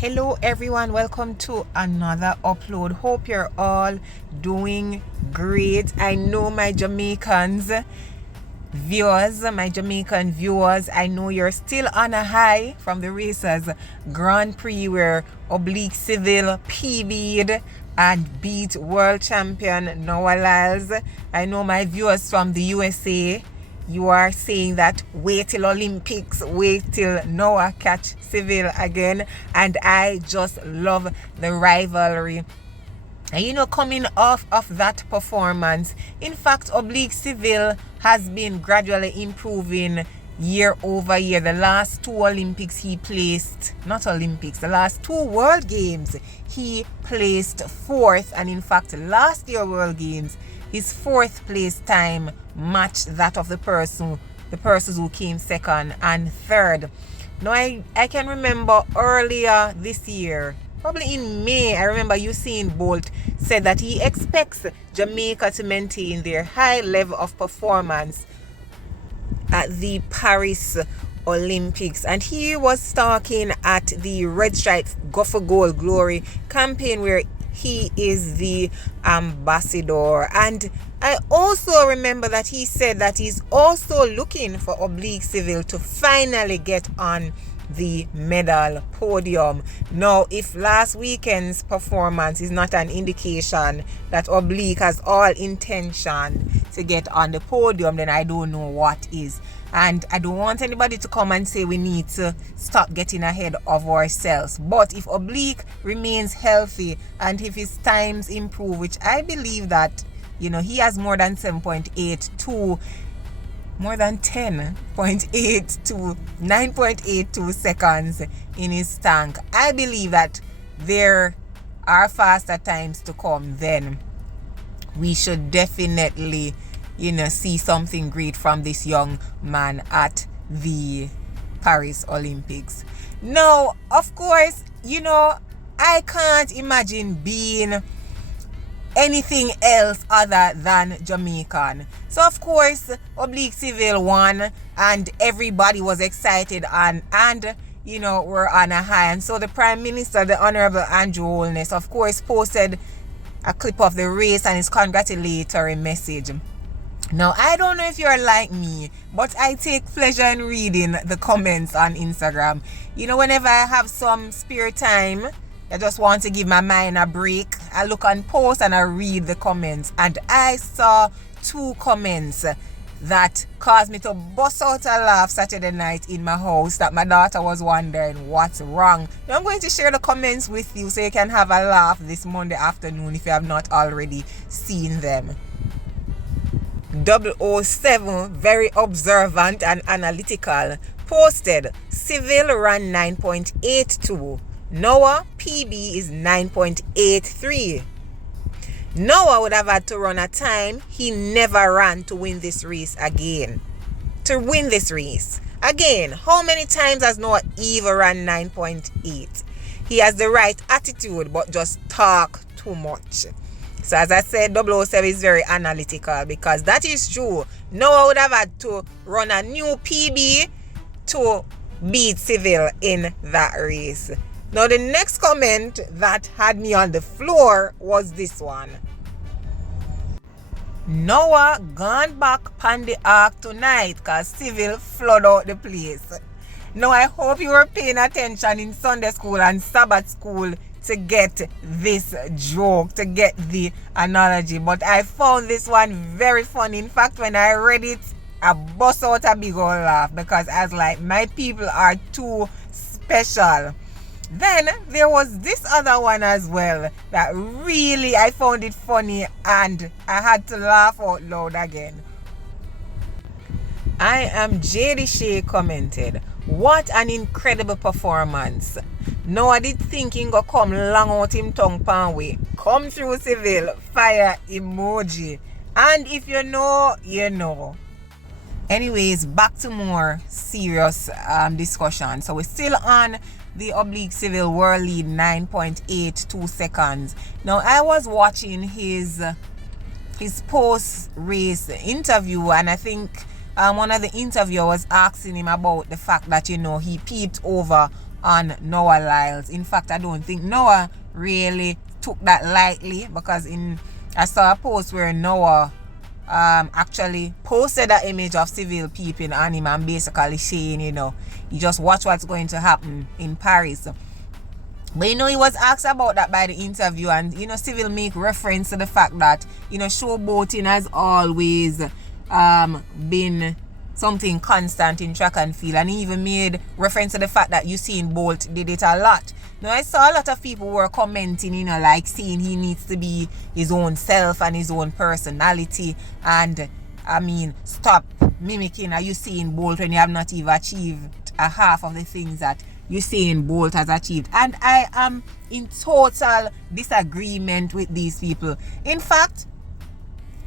Hello everyone, welcome to another upload. Hope you're all doing great. I know my Jamaican viewers, I know you're still on a high from the races Grand Prix where Oblique Seville PB'd and beat world champion Noah Lyles. I know my viewers from the USA, you are saying that wait till Olympics, wait till Noah catch Seville again. And I just love the rivalry. And coming off of that performance, in fact, Oblique Seville has been gradually improving year over year. The last two Olympics he placed, the last two World Games, he placed fourth. And in fact, last year World Games, his fourth place time matched that of the persons who came second and third. Now, I can remember earlier this year, probably in May, I remember Usain Bolt said that he expects Jamaica to maintain their high level of performance at the Paris Olympics. And he was talking at the Red Stripes Go for Gold Glory campaign where he is the ambassador. And I also remember that he said that he's also looking for Oblique Seville to finally get on the medal podium. Now, if last weekend's performance is not an indication that Oblique has all intention to get on the podium, then I don't know what is. And I don't want anybody to come and say we need to stop getting ahead of ourselves. But if Oblique remains healthy and if his times improve, which I believe that, he has more than 10.82 9.82 seconds in his tank. I believe that there are faster times to come. Then we should definitely see something great from this young man at the Paris Olympics. Now, of course, I can't imagine being anything else other than Jamaican. So, of course, Oblique Seville won and everybody was excited and we're on a high. And so the Prime Minister, the Honorable Andrew Holness, of course, posted a clip of the race and his congratulatory message. Now, I don't know if you're like me, but I take pleasure in reading the comments on Instagram. Whenever I have some spare time, I just want to give my mind a break. I look on posts and I read the comments. And I saw two comments that caused me to bust out a laugh Saturday night in my house that my daughter was wondering what's wrong. Now, I'm going to share the comments with you so you can have a laugh this Monday afternoon if you have not already seen them. 007, very observant and analytical, posted Seville ran 9.82. Noah PB is 9.83. Noah would have had to run a time he never ran to win this race again. Again, how many times has Noah ever ran 9.8? He has the right attitude but just talk too much. So as I said, 007 is very analytical because that is true. Noah would have had to run a new PB to beat Seville in that race. Now, the next comment that had me on the floor was this one. Noah gone back on the ark tonight because Seville flood out the place. Now, I hope you were paying attention in Sunday school and Sabbath school to get this joke, to get the analogy. But I found this one very funny. In fact, when I read it, I bust out a big old laugh because I was like, my people are too special. Then there was this other one as well that really I found it funny and I had to laugh out loud again. I am JD Shea commented, what an incredible performance. Now I did think he go come long out him tongue pan way. Come through Seville, fire emoji. And if you know, you know. Anyways, back to more serious discussion. So we're still on the Oblique Seville world lead, 9.82 seconds. Now I was watching his post-race interview and I think one of the interviewers was asking him about the fact that he peeped over on Noah Lyles. In fact, I don't think Noah really took that lightly, because I saw a post where Noah actually posted that image of Seville peeping on him and basically saying, you just watch what's going to happen in Paris. But he was asked about that by the interview, and Seville make reference to the fact that showboating has always been something constant in track and field, and he even made reference to the fact that Usain Bolt did it a lot. Now, I saw a lot of people were commenting, like saying he needs to be his own self and his own personality, and stop mimicking a Usain Bolt when you have not even achieved a half of the things that Usain Bolt has achieved. And I am in total disagreement with these people. In fact,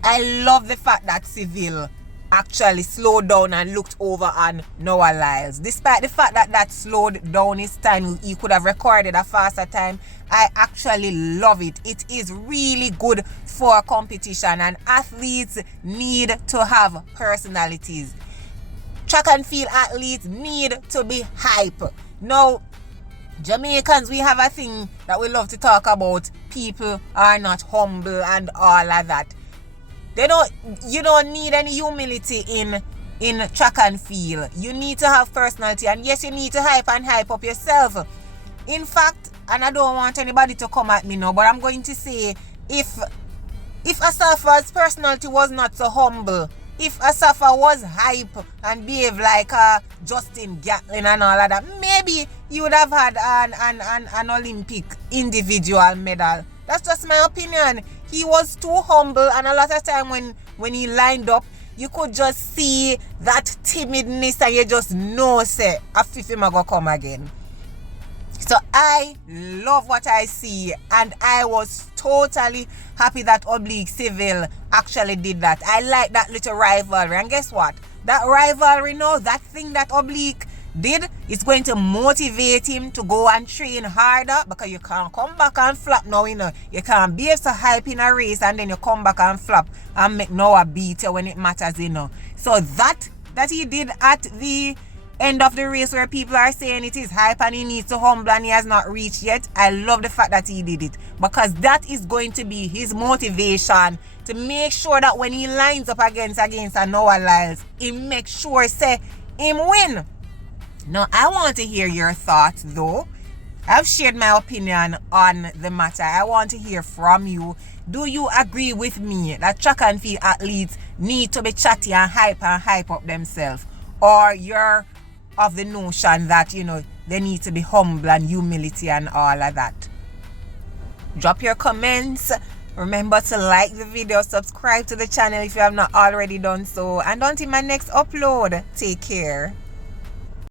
I love the fact that Seville actually slowed down and looked over on Noah Lyles. Despite the fact that slowed down his time, he could have recorded a faster time. I actually love it. It is really good for competition, and athletes need to have personalities. Track and field athletes need to be hype. Now, Jamaicans, we have a thing that we love to talk about. People are not humble and all of that. You don't need any humility in track and field. You need to have personality, and yes, you need to hype up yourself. In fact, and I don't want anybody to come at me now, but I'm going to say, if Asafa's personality was not so humble, if Asafa was hype and behave like Justin Gatlin and all of that, maybe you would have had an Olympic individual medal. That's just my opinion. He was too humble, and a lot of time when he lined up, you could just see that timidness, and you just know, say, a fifth him go come again. So I love what I see, and I was totally happy that Oblique Seville actually did that. I like that little rivalry, and guess what? That rivalry now, that thing that Oblique did, is going to motivate him to go and train harder, because you can't come back and flop now. You can't be so hype in a race and then you come back and flop and make Noah beat you when it matters. So that he did at the end of the race, where people are saying it is hype and he needs to humble and he has not reached yet, I love the fact that he did it, because that is going to be his motivation to make sure that when he lines up against a Noah Lyles, he makes sure say him win. Now, I want to hear your thoughts, though. I've shared my opinion on the matter. I want to hear from you. Do you agree with me that track and field athletes need to be chatty and hype up themselves? Or you're of the notion that, they need to be humble and humility and all of that? Drop your comments. Remember to like the video, subscribe to the channel if you have not already done so. And until my next upload, take care.